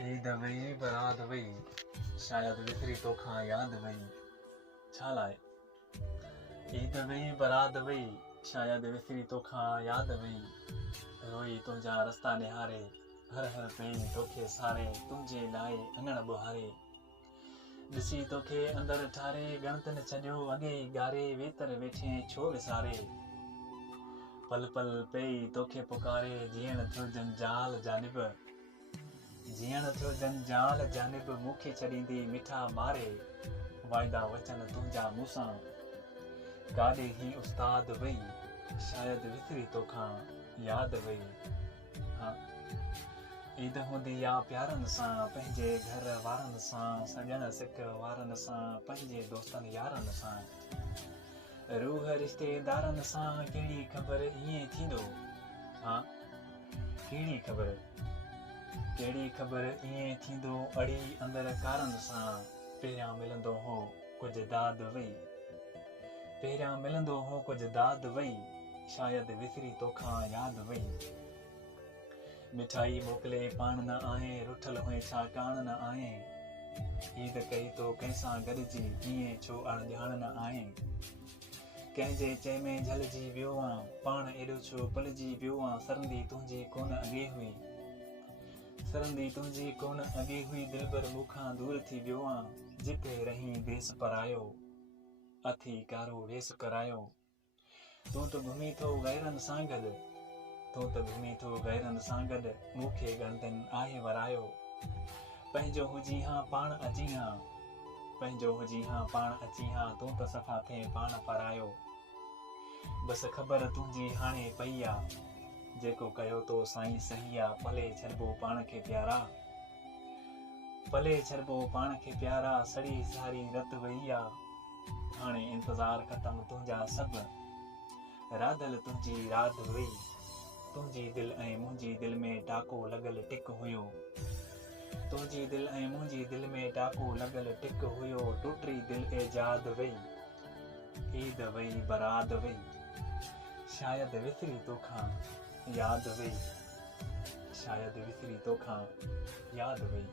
ईद वई बरात वई, शायद विसरी तोखां याद वई। छा लाए? ईद वई बरात वई, शायद विसरी तोखां याद वई। रोई तुंहिंजा रस्ता निहारे, हर हर पई तोखे सारे, तुंहिंजे लाइ अङण बुहारे। ॾिसी तोखे अंदर ठारे, गणतन छॾियो अॻे ई ॻारे, वेतर वेठे छो विसारे। पल पल पई तोखे पुकारे, जीअण थियो जंजाल जानिब, जीअण थियो जंजाल जानिब, मूंखे छॾींदी मिठा मारे। वाइदा वचन तुंहिंजा मूंसां, काॾे ही उस्ताद वई, शायद विसरी तोखां याद वई। हाँ, ईद हूंदी आ प्यारनि सां, पंहिंजे घर वारनि सां, सॼण सिक वारनि सां, पंहिंजे दोस्तनि यारनि सां, रूह रिश्तेदारनि सां। कहिड़ी ख़बर ईअं थींदो? हाँ, कहिड़ी ख़बर ईअं थींदो अड़ी अंदर कारनि सां। पहिरियां मिलंदो हो कुझु दाद वई, पहिरियां मिलंदो हो कुझु दाद वई, शायद विसरी तोखां याद वई। मिठाई मोकिले पाण न आए, रुठल हुए छा कान न आए। ईद कई तो कंहिंसां गॾिजी, ईअं छो अणॼाण न आए। कंहिंजे चए में झलिजी वियो आं, पाण एॾो छो पलिजी वियो आं। सरंदी तुंहिंजी कोन अॻे हुई, सरंदी तुंहिंजी कोन अॻे हुई, दिलबर मूंखां दूर थी वियो आं। जिते रही देस परायो, अथी कारो वेस करायो। तूं त घुमी थो गैरनि सां गॾु, तूं त घुमी थो गैरनि सां गॾु, मूंखे ॻणितिन आहे वरायो। पंहिंजो हुजी हां पाण अची हां, पंहिंजो हुजी हां पाण अची हां, तूं त सफ़ा थे पाण परायो। बस ख़बर तुंहिंजी हाणे पई आ, जेको कयो तो साईं सही आ। भले छॾिबो पाण खे प्यारा, भले छॾिबो पाण खे प्यारा, सड़ी सारी रत वई आ। हाणे इंतज़ार ख़तम तुंहिंजा सभु, राधल तुंहिंजी राध वई। तुंहिंजी दिलि ऐं मुंहिंजी दिलि में टाको लॻल टिक हुयो, तुंहिंजी दिलि ऐं मुंहिंजी दिलि में टाको लॻल टिक हुयो। टुटी दिलि एजाद वई, ईद वई बरात वई, शायद विसरी तोखां याद वई, शायद विसरी तोखां याद वई।